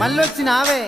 మళ్ళొచ్చినావే.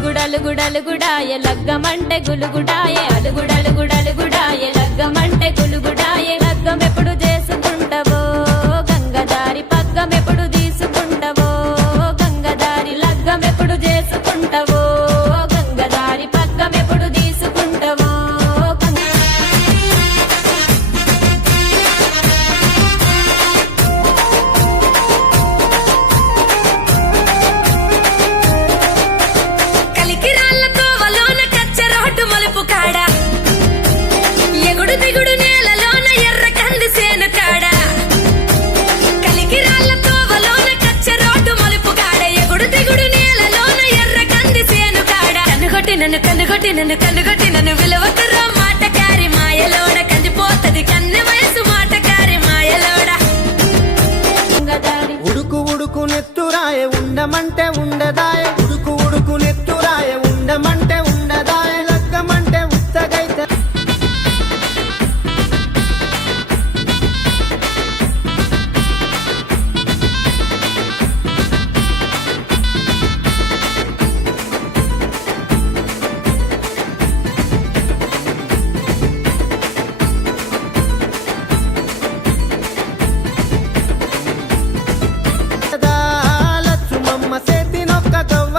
అలుగుడలుగుడలుగుడాయే లగ్గమంటే గులుగుడాయే అలుగుడలుగుడలుగుడాయే లగ్గమంటే గులుగుడాయే లగ్గం ఎప్పుడు చేసుకుంటావో గంగదారి పగ్గం ఎప్పుడు తీసుకుంటావో గంగదారి లగ్గం ఎప్పుడు చేసుకుంటావో గంగదారి పగ్గం ఎప్పుడు తీసుకుంటావో కనుగొట్టి నన్ను విలువకురా మాటకారి మాయలోడ కందిపోతది కన్నె వయసు మాటకారి మాయలోడ ఉడుకు ఉడుకు నెత్తురాయే ఉండమంటే ఉండదాయే ఉడుకు ఉడుకు నెత్తురాయే ఉండమంటే ఉండదాయే లగ్గమంటే ఉత్తగైతే గవ్వ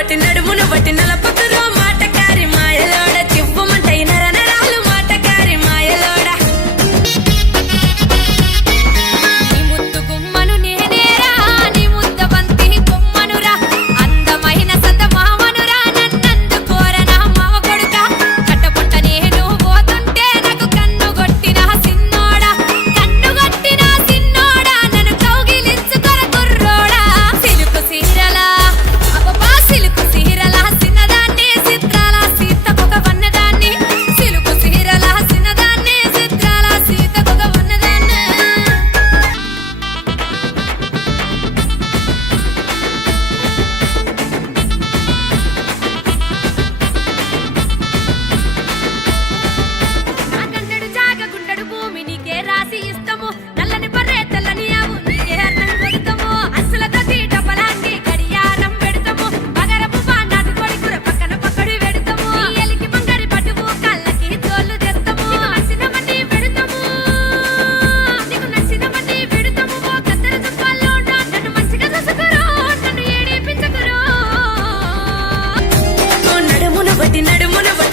బట్టి నడుమును బట్టి నలపకురో మాటకారి మాయలోడ చివ్వమంటై నరనరాలు మాటకారి మాయలోడ నీ ముద్దు గుమ్మను నేనేరా నీ ముద్ద బంతి కొమ్మనురా అందమైన సంద మామనురా నన్నందు కోరనా మావ కొడుక కట్టపుట్ట నేను పోతుంటే నాకు కన్ను కొట్టిన సిన్నోడా నన్ను కౌగిలించుకొర కుర్రోడా సిలుకు సీరలా అబ్బా సిలుకు సీరలా సిన్నదాన్ని చిత్రాల సీతకొక వన్నదాన్ని సిలుకు సీరలా సిన్నదాన్ని చిత్రాల సీతకొక వన్నదాన్ని నా గంటడు జాగ గుండెడు భూమి నీకే రాసి ఇస్తాము నల్లని బర్రె తెల్లని ఆవు నీకే అన్నం కొడతాము అసలతో తీట పలాంగి గడియారం పెడతాము బగరపు నాటు కోడి కూర పక్కన పక్కడి పెడతాము నీ ఎలికి బంగారి పట్టువు కళ్ళకి తోలు తెస్తాము నీకు నచ్చినవన్నీ పెడతాము ఓ కత్తెర దుప్పాల్లో నన్ను మంచిగా చూసుకురో నన్ను ఏడిపించకురో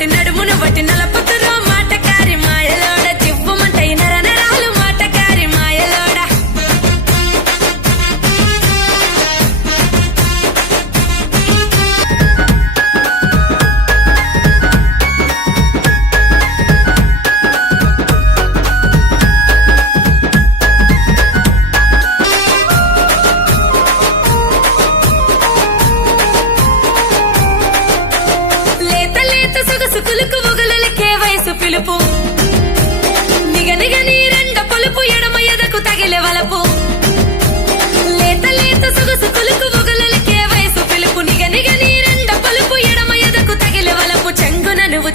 నడుమును బట్టి నలపకురో మాటకారి మాయలోడ చివ్వమంటై నరనరాలు మాటకారి మాయలోడ లేత లేత సొగసు కులుకు ఒగలకే వయసు పిలుపు నిగనిగ నీరండ పొలుపు ఎడమ ఎదకు తగిలే వలపు లేత లేత సొగసు కులుకు ఒగలకే వయసు పిలుపు నిగనిగ నీరండ పొలుపు ఎడమ ఎదకు తగిలే వలపు చెంగున నువ్వు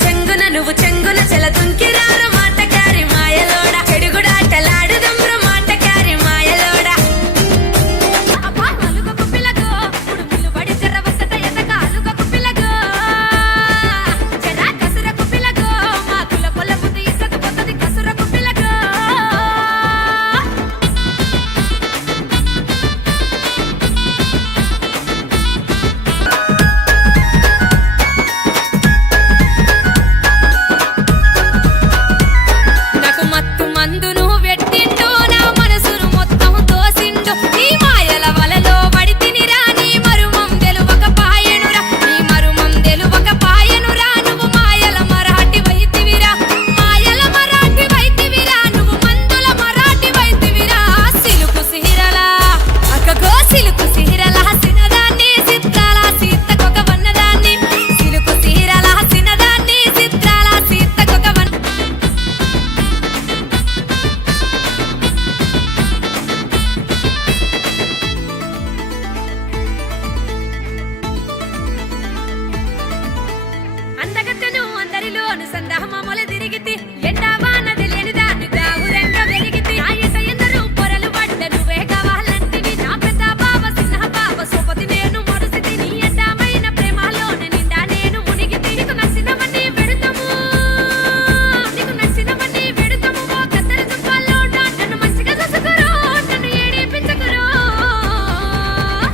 చెంగున చెల దుంకిరార మాటకారి మాయలోడ చెడుగుడాటలాడుదమ్ర మాటకారి మాయలోడ అబ్బా అలుగకు పిల్లగో ఉడుములు పడి చెరవసట ఎదక అలుగకు పిల్లగో చెరా కసురకు పిల్లగో మాకుల పొల ముందు ఇసకు పొత్తది కసురకు పిల్లగో నాకు మత్తు మందును పెట్టిండు నా మనసును మొత్తం తోసిండు నీ మాయల వలలో పడి తినిరా నీ మరుమం తెలువక పాయనురా నువ్వు మాయల మరాఠి వైతివిరా నువ్వు మందుల మరాఠి వైతివిరా సిలుకు సిహిరలా అక్కగో సిలుకు సిహిరలా సినదాన్ని చిత్రాల సీతకొక వన్నదాన్ని సిలుకు సిహిరలా సినదాన్ని చిత్రాల సీతకొక వన్న అందగత్తెను అందరిలోను సందహమముల తిరిగితి ఎండావాన తెలియని దాన్ని గావురంగా వెలిగితి ఆయస ఎందరూ పొరలు పడ్డ నువ్వే కావాలంటివి నా పెద్ద బావ చిన్న బావ సోపతి నేను మరుసితి నీ అడ్డమైన ప్రేమలోన నిండా నేను మునిగితి నీకు నచ్చినవన్నీ పెడతాము ఓ కత్తెర దుప్పాల్లో నన్ను మంచిగా చూసుకురో నన్ను ఏడిపించకురో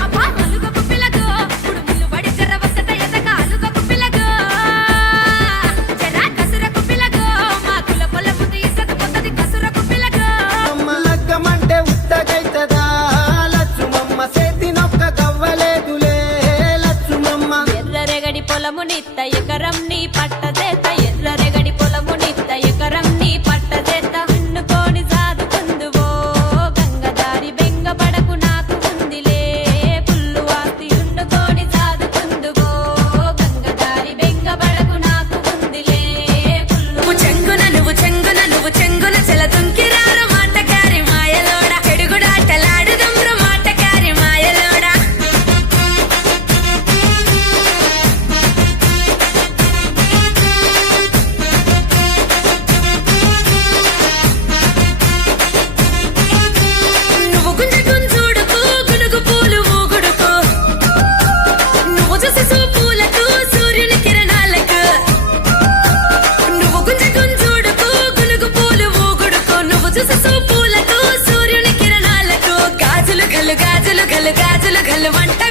అబ్బా అలుగకు పిల్లగో ఉడుములు పడి చెరవసట ఎదక అలుగకు పిల్లగో చెరా కసురకు పిల్లగో మాకుల పొల ముందు ఇసకు పొత్తది కసురకు పిల్లగో అమ్మ లగ్గమంటే ఉత్తగైతదా లచ్చుమమ్మ చేతినొక్క గవ్వలేదులే లచ్చుమమ్మ ఎర్రరెగడి పొలము నిత్త ఎకరం నీ పట్టదేత ఎర్రరెగడి పొలము నిత్త ఎకరం నీ పట్టదేత అన్నుకోని సాదుకుందువో గంగదారి బెంగపడకు నాకు ఉందిలే పుల్లు ఆస్తి ఉండుకోని సాదుకుందువో గంగదారి బెంగపడకు నాకు ఉందిలే నువ్వు చెంగున చెల దుంకిరార మాటకారి మాయలోడ చెడుగుడాటలాడుదమ్ర మాటకారి మాయలోడ నువ్వు గుంజ గుంజుడుకు గునుగు పూలు ఊగుడుకు నువ్వు చూసి సూపులకు సూర్యుని కిరణాలకు నువ్వు గుంజ గుంజుడుకు గునుగు పూలు ఊగుడుకు నువ్వు చూసి సూపులకు సూర్యుని కిరణాలకు గాజులు గల్లు వంట